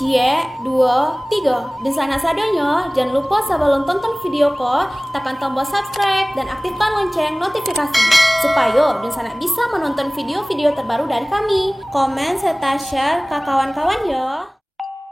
Cie, 2, 3. Dan sana sadanya, jangan lupa sebelum tonton video ko, tekan tombol subscribe dan aktifkan lonceng notifikasi supaya dan sana bisa menonton video-video terbaru dari kami. Komen serta share ke kawan-kawan ya.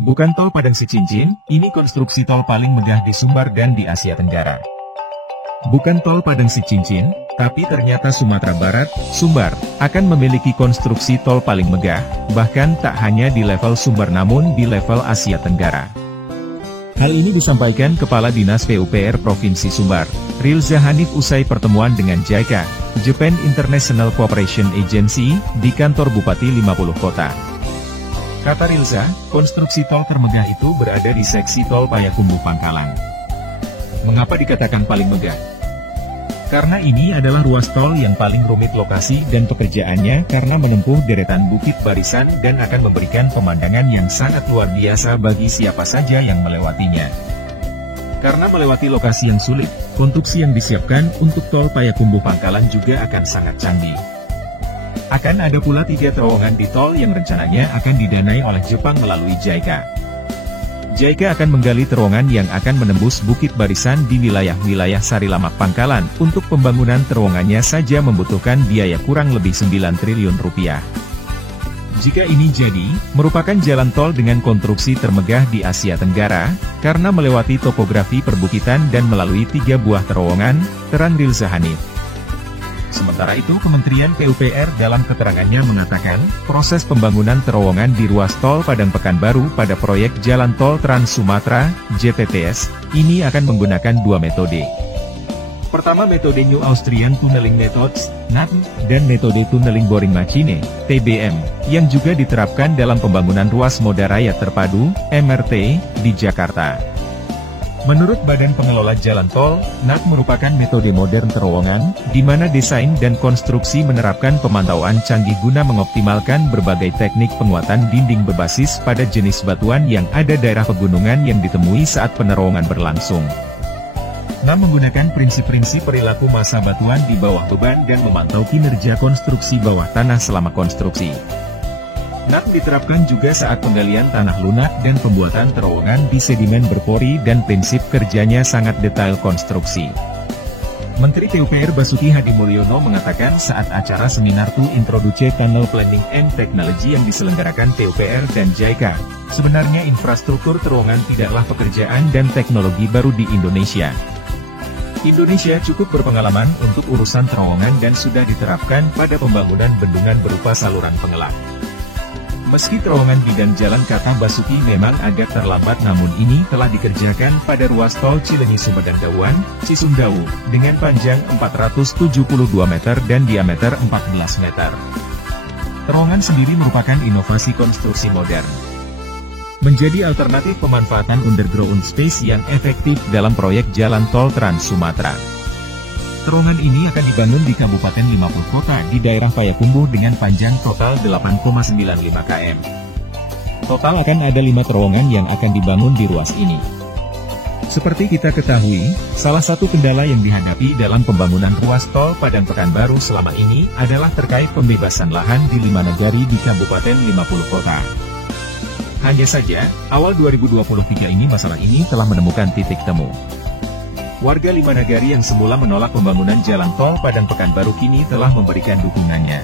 Bukan tol Padang Sicincin, ini konstruksi tol paling megah di Sumbar dan di Asia Tenggara. Bukan tol Padang Sicincin, tapi ternyata Sumatera Barat, Sumbar, akan memiliki konstruksi tol paling megah, bahkan tak hanya di level Sumbar namun di level Asia Tenggara. Hal ini disampaikan Kepala Dinas PUPR Provinsi Sumbar, Rilza Hanif usai pertemuan dengan JICA, Japan International Cooperation Agency, di kantor Bupati 50 Kota. Kata Rilza, konstruksi tol termegah itu berada di seksi tol Payakumbuh Pangkalan. Mengapa dikatakan paling megah? Karena ini adalah ruas tol yang paling rumit lokasi dan pekerjaannya karena menempuh deretan bukit barisan dan akan memberikan pemandangan yang sangat luar biasa bagi siapa saja yang melewatinya. Karena melewati lokasi yang sulit, konstruksi yang disiapkan untuk tol Payakumbuh Pangkalan juga akan sangat canggih. Akan ada pula 3 terowongan di tol yang rencananya akan didanai oleh Jepang melalui JICA. JICA akan menggali terowongan yang akan menembus bukit barisan di wilayah-wilayah Sarilamak Pangkalan. Untuk pembangunan terowongannya saja membutuhkan biaya kurang lebih 9 triliun rupiah. Jika ini jadi, merupakan jalan tol dengan konstruksi termegah di Asia Tenggara, karena melewati topografi perbukitan dan melalui 3 buah terowongan, terang Rilza Hanif. Sementara itu Kementerian PUPR dalam keterangannya mengatakan, proses pembangunan terowongan di ruas tol Padang Pekanbaru pada proyek Jalan Tol Trans Sumatera, JTTS, ini akan menggunakan 2 metode. Pertama metode New Austrian Tunneling Methods, NAT, dan metode Tunneling Boring Machine, TBM, yang juga diterapkan dalam pembangunan ruas moda raya terpadu, MRT, di Jakarta. Menurut Badan Pengelola Jalan Tol, NAT merupakan metode modern terowongan, di mana desain dan konstruksi menerapkan pemantauan canggih guna mengoptimalkan berbagai teknik penguatan dinding berbasis pada jenis batuan yang ada daerah pegunungan yang ditemui saat penerowongan berlangsung. NAT menggunakan prinsip-prinsip perilaku massa batuan di bawah beban dan memantau kinerja konstruksi bawah tanah selama konstruksi. NAT diterapkan juga saat penggalian tanah lunak dan pembuatan terowongan di sedimen berpori dan prinsip kerjanya sangat detail konstruksi. Menteri PUPR Basuki Hadimulyono mengatakan saat acara seminar to Introduce Tunnel Planning and Technology yang diselenggarakan PUPR dan JICA, sebenarnya infrastruktur terowongan tidaklah pekerjaan dan teknologi baru di Indonesia. Indonesia cukup berpengalaman untuk urusan terowongan dan sudah diterapkan pada pembangunan bendungan berupa saluran pengelak. Meski terowongan bidang jalan kata Basuki memang agak terlambat namun ini telah dikerjakan pada ruas tol Cilenyi-Sumedang Dauan, Cisumdawu, dengan panjang 472 meter dan diameter 14 meter. Terowongan sendiri merupakan inovasi konstruksi modern. Menjadi alternatif pemanfaatan underground space yang efektif dalam proyek jalan tol Trans Sumatera. Terowongan ini akan dibangun di Kabupaten 50 Kota di daerah Payakumbuh dengan panjang total 8,95 km. Total akan ada 5 terowongan yang akan dibangun di ruas ini. Seperti kita ketahui, salah satu kendala yang dihadapi dalam pembangunan ruas tol Padang Pekanbaru selama ini adalah terkait pembebasan lahan di 5 nagari di Kabupaten 50 Kota. Hanya saja, awal 2023 ini masalah ini telah menemukan titik temu. Warga 5 nagari yang semula menolak pembangunan jalan tol Padang Pekanbaru kini telah memberikan dukungannya.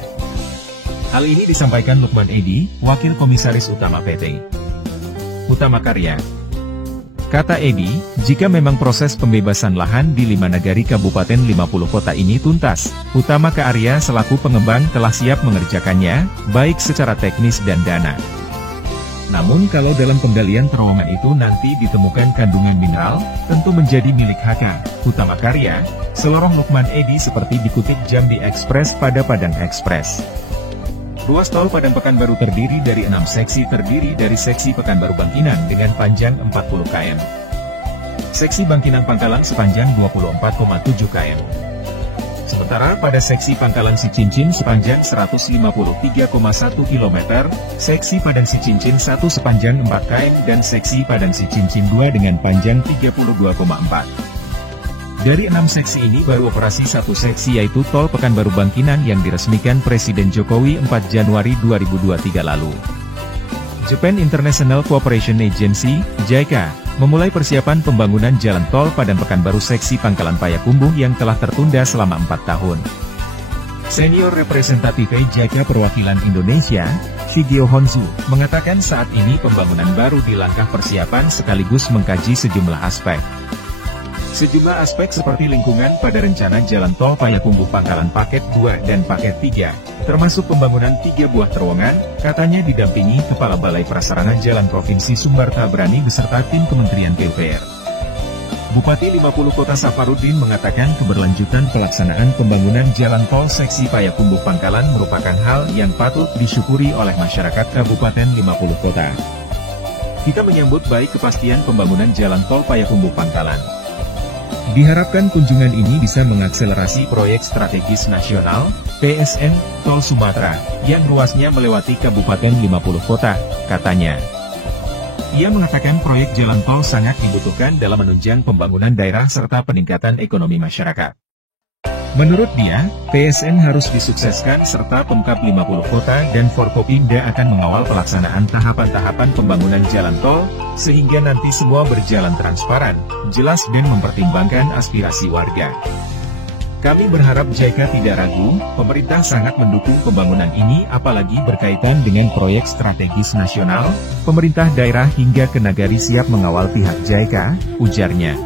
Hal ini disampaikan Lukman Edi, Wakil Komisaris Utama PT Utama Karya. Kata Edi, jika memang proses pembebasan lahan di 5 nagari Kabupaten 50 Kota ini tuntas, Utama Karya selaku pengembang telah siap mengerjakannya, baik secara teknis dan dana. Namun kalau dalam penggalian terowongan itu nanti ditemukan kandungan mineral, tentu menjadi milik HK, Utama Karya, selorong Lukman Edi seperti dikutip Jambi Express pada Padang Express. Ruas tol Padang Pekanbaru terdiri dari 6 seksi terdiri dari seksi Pekanbaru Bangkinang dengan panjang 40 km. Seksi Bangkinang Pangkalan sepanjang 24,7 km. Sementara pada seksi Pangkalan Sicincin sepanjang 153,1 km, seksi Padang Sicincin 1 sepanjang 4 km dan seksi Padang Sicincin 2 dengan panjang 32,4. Dari 6 seksi ini baru operasi 1 seksi yaitu Tol Pekanbaru Bangkinang yang diresmikan Presiden Jokowi 4 Januari 2023 lalu. Japan International Cooperation Agency, JICA, memulai persiapan pembangunan jalan tol Padang Pekanbaru seksi Pangkalan Payakumbuh yang telah tertunda selama 4 tahun. Senior Representatif JICA Perwakilan Indonesia, Shigeo Honzu, mengatakan saat ini pembangunan baru di langkah persiapan sekaligus mengkaji sejumlah aspek. Sejumlah aspek seperti lingkungan pada rencana jalan tol Payakumbuh Pangkalan Paket 2 dan Paket 3, termasuk pembangunan 3 buah terowongan, katanya didampingi Kepala Balai Prasarana Jalan Provinsi Sumbar Tabrani beserta tim Kementerian PUPR. Bupati 50 Kota Safarudin mengatakan keberlanjutan pelaksanaan pembangunan jalan tol seksi Payakumbuh Pangkalan merupakan hal yang patut disyukuri oleh masyarakat Kabupaten 50 Kota. Kita menyambut baik kepastian pembangunan jalan tol Payakumbuh Pangkalan. Diharapkan kunjungan ini bisa mengakselerasi proyek strategis nasional, PSN, Tol Sumatera, yang luasnya melewati Kabupaten 50 Kota, katanya. Ia mengatakan proyek jalan tol sangat dibutuhkan dalam menunjang pembangunan daerah serta peningkatan ekonomi masyarakat. Menurut dia, PSN harus disukseskan serta Pemkab 50 Kota dan Forkopimda akan mengawal pelaksanaan tahapan-tahapan pembangunan jalan tol, sehingga nanti semua berjalan transparan, jelas dan mempertimbangkan aspirasi warga. Kami berharap JICA tidak ragu, pemerintah sangat mendukung pembangunan ini apalagi berkaitan dengan proyek strategis nasional, pemerintah daerah hingga ke nagari siap mengawal pihak JICA, ujarnya.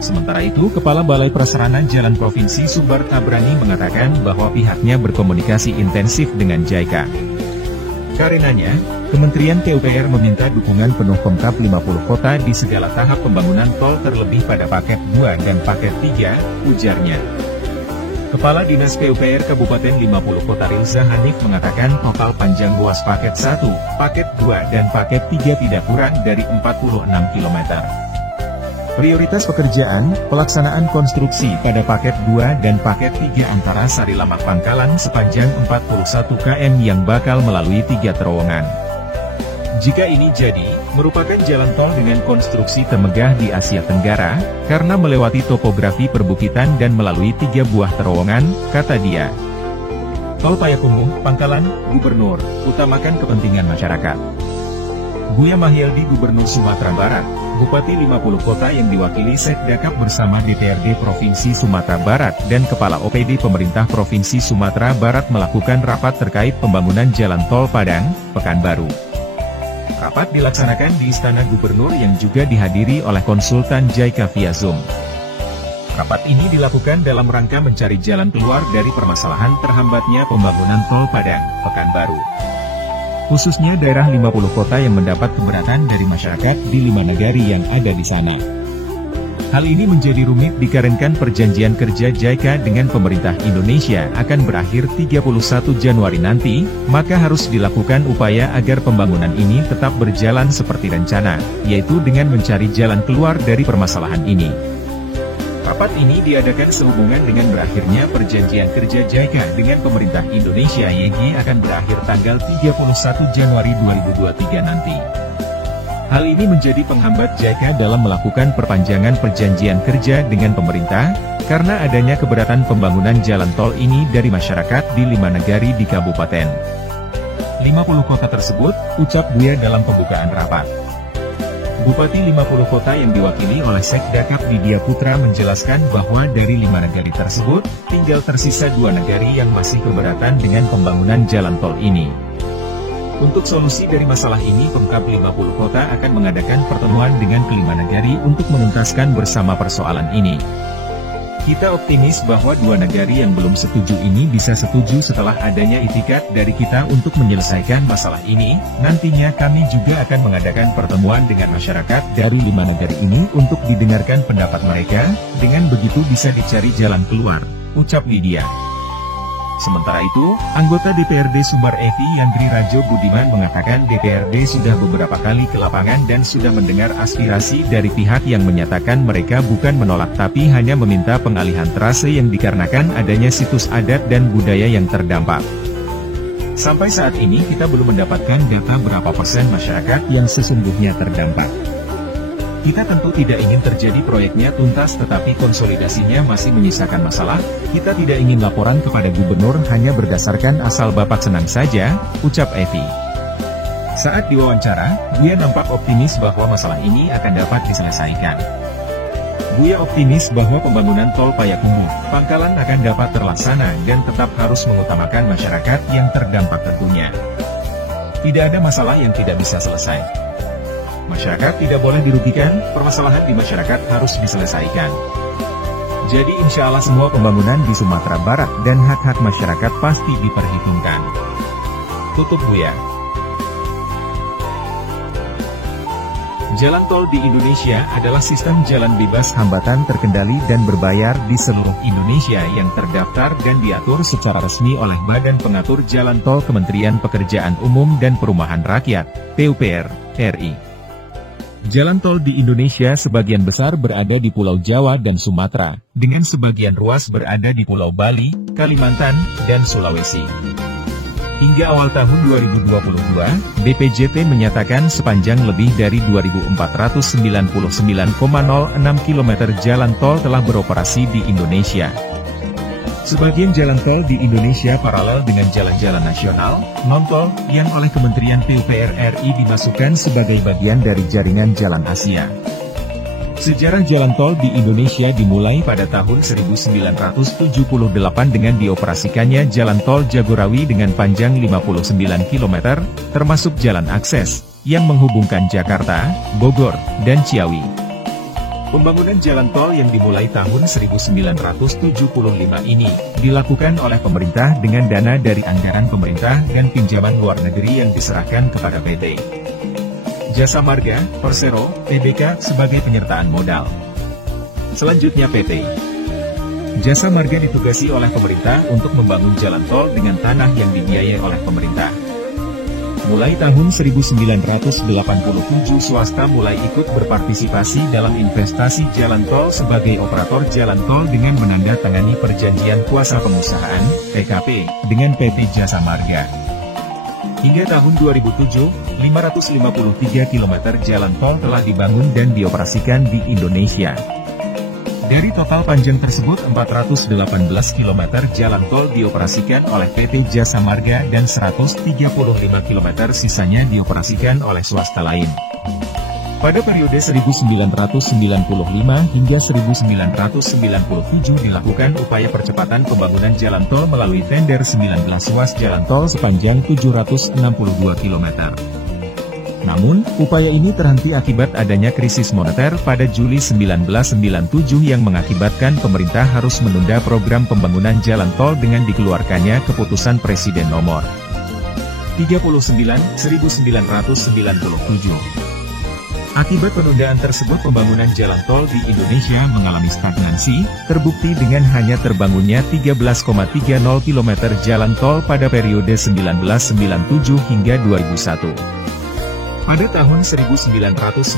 Sementara itu, Kepala Balai Prasarana Jalan Provinsi Sumbar Tabrani mengatakan bahwa pihaknya berkomunikasi intensif dengan JICA. Karenanya, Kementerian PUPR meminta dukungan penuh Pemkab 50 Kota di segala tahap pembangunan tol terlebih pada Paket 2 dan Paket 3, ujarnya. Kepala Dinas PUPR Kabupaten 50 Kota Rilza Hanif mengatakan total panjang ruas Paket 1, Paket 2 dan Paket 3 tidak kurang dari 46 km. Prioritas pekerjaan, pelaksanaan konstruksi pada Paket 2 dan Paket 3 antara Sarilamak Pangkalan sepanjang 41 km yang bakal melalui 3 terowongan. Jika ini jadi, merupakan jalan tol dengan konstruksi termegah di Asia Tenggara, karena melewati topografi perbukitan dan melalui 3 buah terowongan, kata dia. Tol Payakumbuh, Pangkalan, Gubernur, utamakan kepentingan masyarakat. Buya Mahyildi Gubernur Sumatera Barat, Bupati 50 Kota yang diwakili Sekdakap bersama DPRD Provinsi Sumatera Barat dan Kepala OPD Pemerintah Provinsi Sumatera Barat melakukan rapat terkait pembangunan jalan tol Padang, Pekanbaru. Rapat dilaksanakan di Istana Gubernur yang juga dihadiri oleh konsultan JICA via Zoom. Rapat ini dilakukan dalam rangka mencari jalan keluar dari permasalahan terhambatnya pembangunan tol Padang, Pekanbaru. Khususnya daerah 50 kota yang mendapat keberatan dari masyarakat di 5 nagari yang ada di sana. Hal ini menjadi rumit dikarenakan perjanjian kerja JICA dengan pemerintah Indonesia akan berakhir 31 Januari nanti, maka harus dilakukan upaya agar pembangunan ini tetap berjalan seperti rencana, yaitu dengan mencari jalan keluar dari permasalahan ini. Rapat ini diadakan sehubungan dengan berakhirnya perjanjian kerja JICA dengan pemerintah Indonesia YG akan berakhir tanggal 31 Januari 2023 nanti. Hal ini menjadi penghambat JICA dalam melakukan perpanjangan perjanjian kerja dengan pemerintah, karena adanya keberatan pembangunan jalan tol ini dari masyarakat di 5 nagari di Kabupaten 50 kota tersebut, ucap Buya dalam pembukaan rapat. Bupati 50 Kota yang diwakili oleh Sekdakap Widya Putra menjelaskan bahwa dari 5 nagari tersebut, tinggal tersisa 2 nagari yang masih keberatan dengan pembangunan jalan tol ini. Untuk solusi dari masalah ini, Pemkab 50 Kota akan mengadakan pertemuan dengan kelima nagari untuk menuntaskan bersama persoalan ini. Kita optimis bahwa 2 nagari yang belum setuju ini bisa setuju setelah adanya itikat dari kita untuk menyelesaikan masalah ini. Nantinya kami juga akan mengadakan pertemuan dengan masyarakat dari 5 nagari ini untuk didengarkan pendapat mereka, dengan begitu bisa dicari jalan keluar, ucap Widya. Sementara itu, anggota DPRD Sumbar Evi Yandri Rajo Budiman mengatakan DPRD sudah beberapa kali ke lapangan dan sudah mendengar aspirasi dari pihak yang menyatakan mereka bukan menolak tapi hanya meminta pengalihan trase yang dikarenakan adanya situs adat dan budaya yang terdampak. Sampai saat ini kita belum mendapatkan data berapa persen masyarakat yang sesungguhnya terdampak. Kita tentu tidak ingin terjadi proyeknya tuntas tetapi konsolidasinya masih menyisakan masalah. Kita tidak ingin laporan kepada gubernur hanya berdasarkan asal Bapak senang saja, ucap Evi. Saat diwawancara, Buya nampak optimis bahwa masalah ini akan dapat diselesaikan. Buya optimis bahwa pembangunan tol Payakumbuh, Pangkalan akan dapat terlaksana dan tetap harus mengutamakan masyarakat yang terdampak tentunya. Tidak ada masalah yang tidak bisa selesai. Masyarakat tidak boleh dirugikan, permasalahan di masyarakat harus diselesaikan. Jadi insya Allah semua pembangunan di Sumatera Barat dan hak-hak masyarakat pasti diperhitungkan. Tutup Buya. Jalan tol di Indonesia adalah sistem jalan bebas hambatan terkendali dan berbayar di seluruh Indonesia yang terdaftar dan diatur secara resmi oleh Badan Pengatur Jalan Tol Kementerian Pekerjaan Umum dan Perumahan Rakyat, PUPR, RI. Jalan tol di Indonesia sebagian besar berada di Pulau Jawa dan Sumatera, dengan sebagian ruas berada di Pulau Bali, Kalimantan, dan Sulawesi. Hingga awal tahun 2022, BPJT menyatakan sepanjang lebih dari 2.499,06 km jalan tol telah beroperasi di Indonesia. Sebagian jalan tol di Indonesia paralel dengan jalan-jalan nasional, non-tol, yang oleh Kementerian PUPR RI dimasukkan sebagai bagian dari jaringan Jalan Asia. Sejarah jalan tol di Indonesia dimulai pada tahun 1978 dengan dioperasikannya Jalan Tol Jagorawi dengan panjang 59 km, termasuk jalan akses, yang menghubungkan Jakarta, Bogor, dan Ciawi. Pembangunan jalan tol yang dimulai tahun 1975 ini, dilakukan oleh pemerintah dengan dana dari anggaran pemerintah dan pinjaman luar negeri yang diserahkan kepada PT Jasa Marga, Persero, Tbk sebagai penyertaan modal. Selanjutnya PT Jasa Marga ditugasi oleh pemerintah untuk membangun jalan tol dengan tanah yang dibiayai oleh pemerintah. Mulai tahun 1987 swasta mulai ikut berpartisipasi dalam investasi jalan tol sebagai operator jalan tol dengan menandatangani perjanjian kuasa pengusahaan, PKP, dengan PT Jasa Marga. Hingga tahun 2007, 553 km jalan tol telah dibangun dan dioperasikan di Indonesia. Dari total panjang tersebut, 418 km jalan tol dioperasikan oleh PT Jasa Marga dan 135 km sisanya dioperasikan oleh swasta lain. Pada periode 1995 hingga 1997 dilakukan upaya percepatan pembangunan jalan tol melalui tender 19 ruas jalan tol sepanjang 762 km. Namun, upaya ini terhenti akibat adanya krisis moneter pada Juli 1997 yang mengakibatkan pemerintah harus menunda program pembangunan jalan tol dengan dikeluarkannya keputusan Presiden nomor 39/1997. Akibat penundaan tersebut pembangunan jalan tol di Indonesia mengalami stagnansi, terbukti dengan hanya terbangunnya 13,30 km jalan tol pada periode 1997 hingga 2001. Pada tahun 1998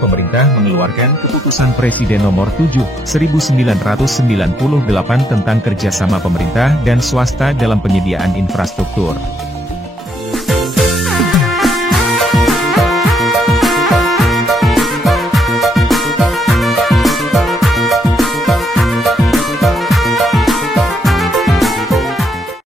pemerintah mengeluarkan keputusan Presiden nomor 7/1998 tentang kerjasama pemerintah dan swasta dalam penyediaan infrastruktur.